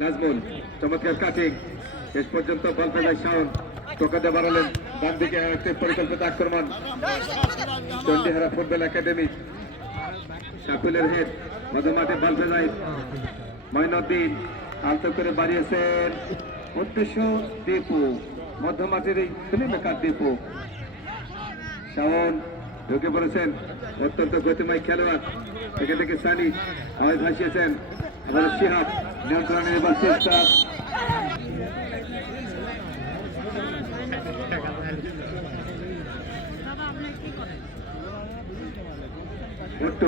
নাজমুল, চমৎকার কাটিং শেষ পর্যন্ত বল ফেলায় শাওন টোকাতে বাড়ালেন ডান দিকে একটি পরিকল্পিত আক্রমণ। চন্ডিহারা ফুটবল একাডেমি সাকুলের হেড, মধ্যমাঠে বল ফেলায় ময়নউদ্দিন আলতো করে বাড়িয়েছেন উদ্দেশ্য দীপু, মধ্যমাঠের এই ফিল্মেকার দীপু। শাওন ঢুকে পড়েছেন, অত্যন্ত গতিময় খেলোয়াড়। এখান থেকে সানি হয় ভাসিয়েছেন। নিয়ন্ত্রণে এবার চেষ্টা। ভট্ট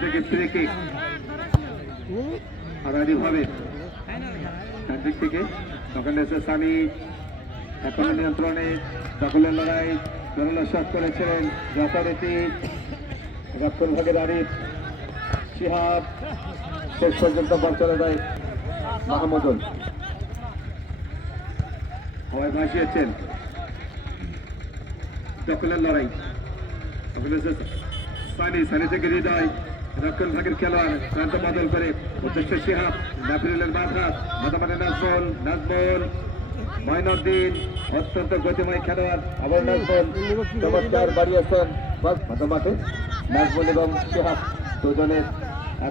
থেকে দিক থেকে তখন এসে সানি এখন নিয়ন্ত্রণে। দখলের লড়াই শট করেছিলেন যথারীতি। রক্ষণ ভাগে দাঁড়িয়ে শিহাব শেষ পর্যন্ত বল চলে যায় মাহমুদুল। হওয়ায় ভাসিয়েছেন দখলের লড়াই। সানি সানি থেকে হৃদয়। রক্ষণ ভাগের খেলোয়াড়। প্রান্ত বদল করে উদ্দেশ্য শিহাব। নাফিরুলের বাধা মোটামুটি নাজমল নাজমল। ময়নুদ্দিন অত্যন্ত গতিময় খেলোয়াড় আবার নাজমল। চমৎকার বাড়িয়েছেন। বাস মোটামুটি নাজমল এবং শিহাব। দুজনের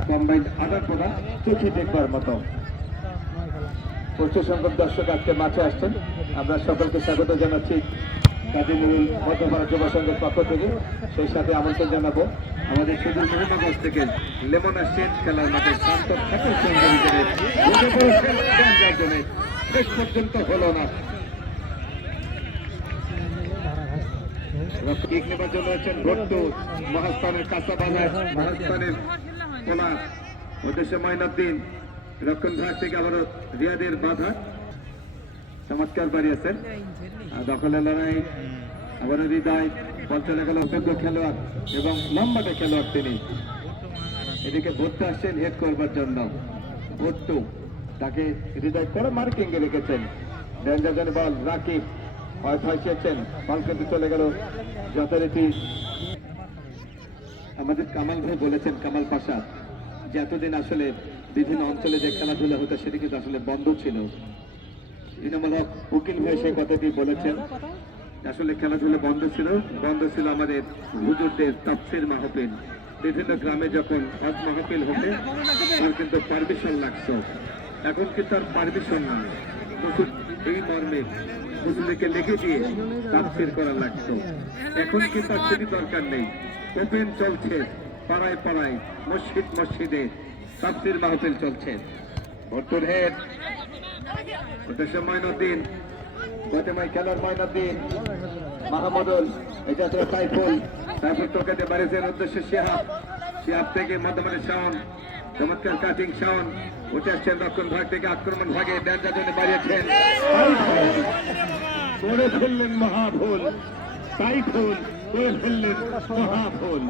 কম্বাইন্ড আদান প্রদান চোখে দেখবার মতো। প্রচুর সংখ্যক দর্শক, আজকে মাঠে আসছেন। আমরা সকলকে স্বাগত জানাচ্ছি কাজী নুরুল মধ্যপাড়া যুব সংঘের পক্ষ থেকে। সেই সাথে আমন্ত্রণ জানাব আমাদের সুদূর মোহাম্মদগঞ্জ থেকে লেমন আসছেন খেলার মাঠে। শেষ পর্যন্ত হলো না। কিক নেবার জন্য ভট্টু মহাস্থানের কাঁচা বাজার। মহাস্থানের কোলা উদ্দেশ্যে ময়নুদ্দিন রক্ষণ ভাগ থেকে আবারও রিয়াদের বাধা। চমৎকার বাড়িয়েছেন দখলের লড়াই, আবারও হৃদয়, বল চলে গেল অভিজ্ঞ খেলোয়াড় এবং লম্বাটে খেলোয়াড় তিনি। এদিকে ভর্তি আসছেন হেড করবার জন্য। ভট্টু, তাকে হৃদয় করে মার্কিং এ রেখেছেন ডেঞ্জার বল, রাকিব, হয় ফাঁসিয়েছেন বল কিন্তু চলে গেল যথারীতি। আমাদের কামাল ভাই বলেছেন, কামাল পাশা যে এতদিন আসলে বিভিন্ন অঞ্চলে যে খেলাধুলা হতো, সেটি কিন্তু আসলে বন্ধ ছিল। ইনামুল হক উকিল ভাই সেই কথাটি বলেছেন। আসলে খেলাধুলা বন্ধ ছিল। বন্ধ ছিল আমাদের হুজুরদের তাফসির মাহফিল। বিভিন্ন গ্রামে যখন হজ মাহফিল হতে, তার কিন্তু পারমিশন লাগতো। এখন কিন্তু আর পারমিশন না এই মর্মে মুসলিমকে লিখে দিয়ে তাফসির করা লাগতো। এখন কিন্তু আর সেটি দরকার নেই? ওপেন চলছে। পাড়ায় পাড়ায়, মসজিদ মসজিদে তাফসির মাহফিল চলছে। ভট্টুর উদ্দেশ্য খেলার ময়নুদ্দিন মাহমুদুল এটা তো সাইফুল সাইফুল টোকাতে বাড়িয়েছেন উদ্দেশ্য শিহাব শিহাব থেকে মধ্যমানে শাওন, চমৎকার কাটিং শাওন, উঠে আসছেন রক্ষণ ভাগ থেকে আক্রমণ ভাগে ড্যান্সার জন্য বাড়িয়েছেন। করে ফেললেন মহাভুল, সাইফুল করে ফেললেন মহাভুল।